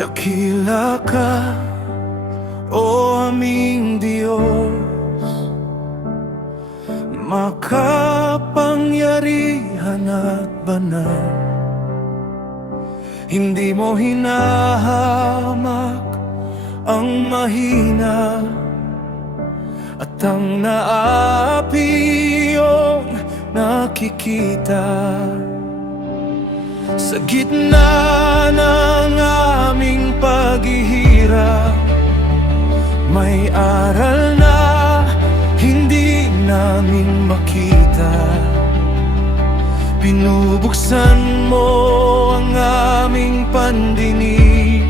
Dakila ka, o aming Diyos, makapangyarihan at banal. Hindi mo hinahamak ang mahina, at ang naapi iyong nakikita. Sa gitna ng aming paghihirap, may aral na hindi namin makita. Binubuksan mo ang aming pandinig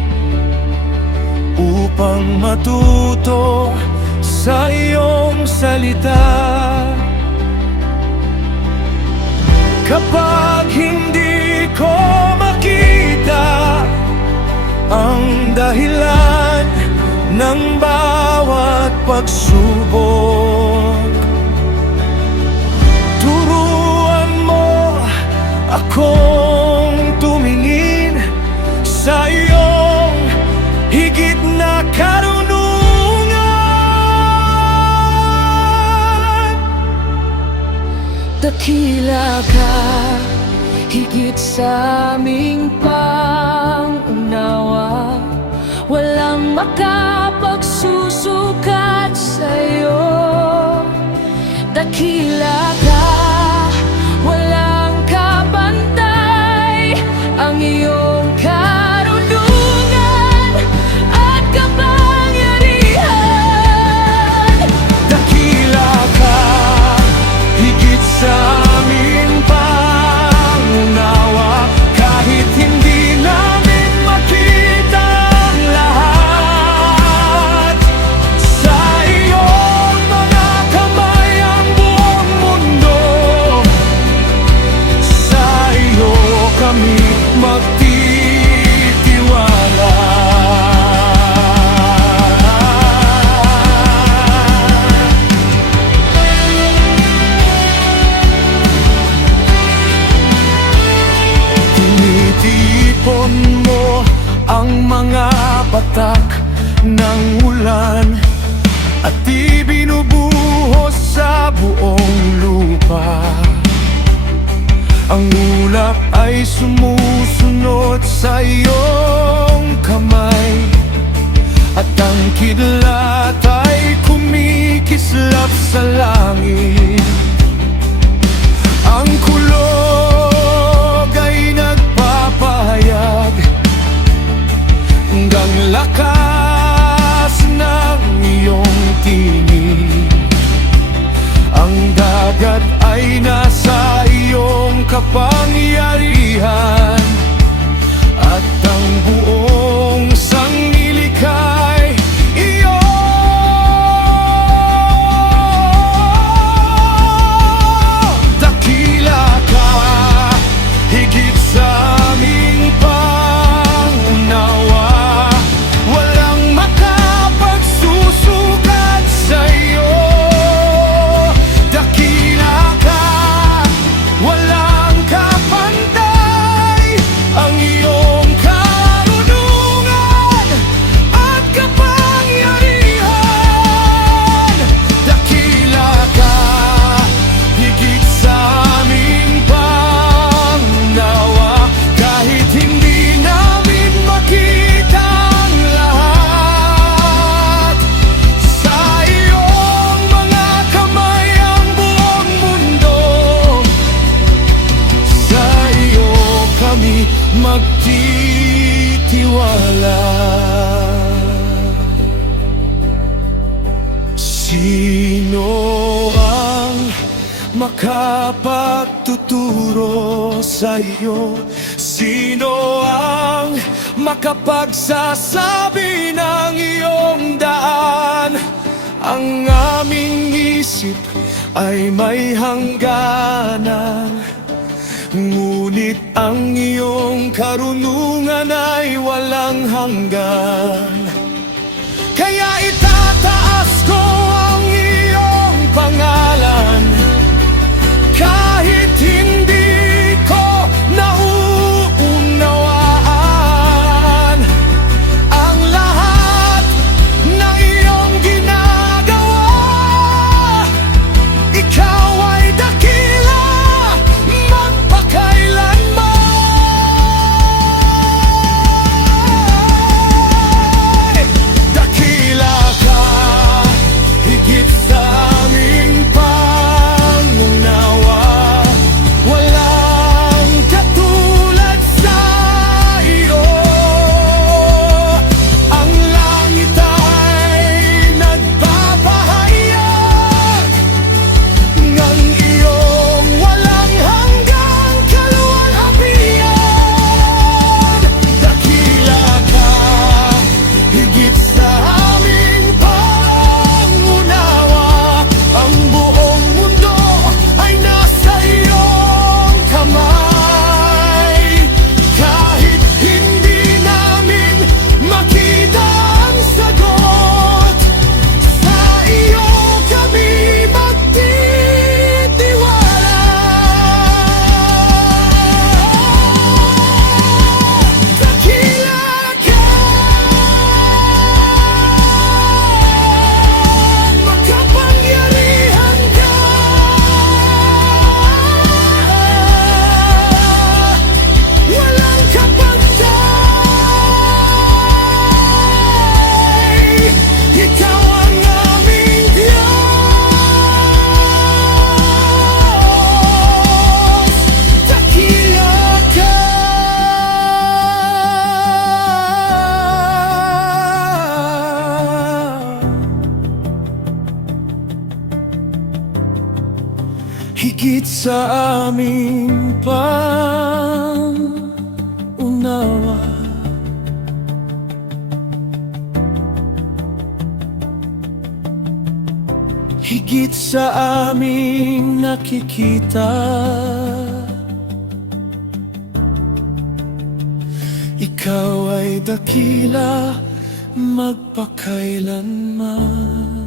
upang matuto sa iyong salita. Kapag hindi ko makita ang dahilan ng bawat pagsubok, turuan mo akong tumingin sa iyong higit na karunungan. Dakila ka, higit sa aming pangunawa. Walang makapagsusukat sa'yo. Dakila ka, walang kapantay. Ang iyong karunungan at kapangyarihan. Dakila ka, higit sa aming pangunawa. Kahit hindi namin makita ang lahat, sa iyong mga kamay ang buong mundo. Sa iyo kami magtitiwala. Tinitipon mo ang mga patak ng ulan at ibinubuhos sa buong lupa. Ang ulap ay sumusunod sa iyong kamay, at ang kidlat ay kumikislap sa langit. Ang kulog ay nagpapahayag hanggang lakas ng iyong tinig. Ang dagat ay nasa iyong kapangyarihan, at ang buong sanglilikhay iyo. Dakila ka, higit sa aming pangunawa. Walang makapagsusukat sa iyo. Dakila ka, walang kapantay. Ang iyong karunungan at kapangyarihan. Dakila ka, higit sa aming pangunawa. Kahit hindi namin makita ang lahat, sa iyong mga kamay ang buong mundo. Sa iyo kami magtitiwala. Sino ang makapagtuturo sa iyo? Sino ang makapagsasabi ng iyong daan? Ang aming isip ay may hangganan, ngunit ang iyong karunungan ay walang hanggan. Kaya itataas ko ang iyong pangalan, kahit hindi ko nauunawaan. higit sa aming pangunawa. Ang buong mundo ay nasa iyong kamay. Kahit hindi namin makita ang sagot, sa iyo kami magtitiwala. Dakila ka, makapangyarihan ka, walang kapantay. Ikaw ang aming Diyos, dakila ka. Higit sa aming pangunawa. Higit sa aming nakikita. Ikaw ay dakila magpakailanman.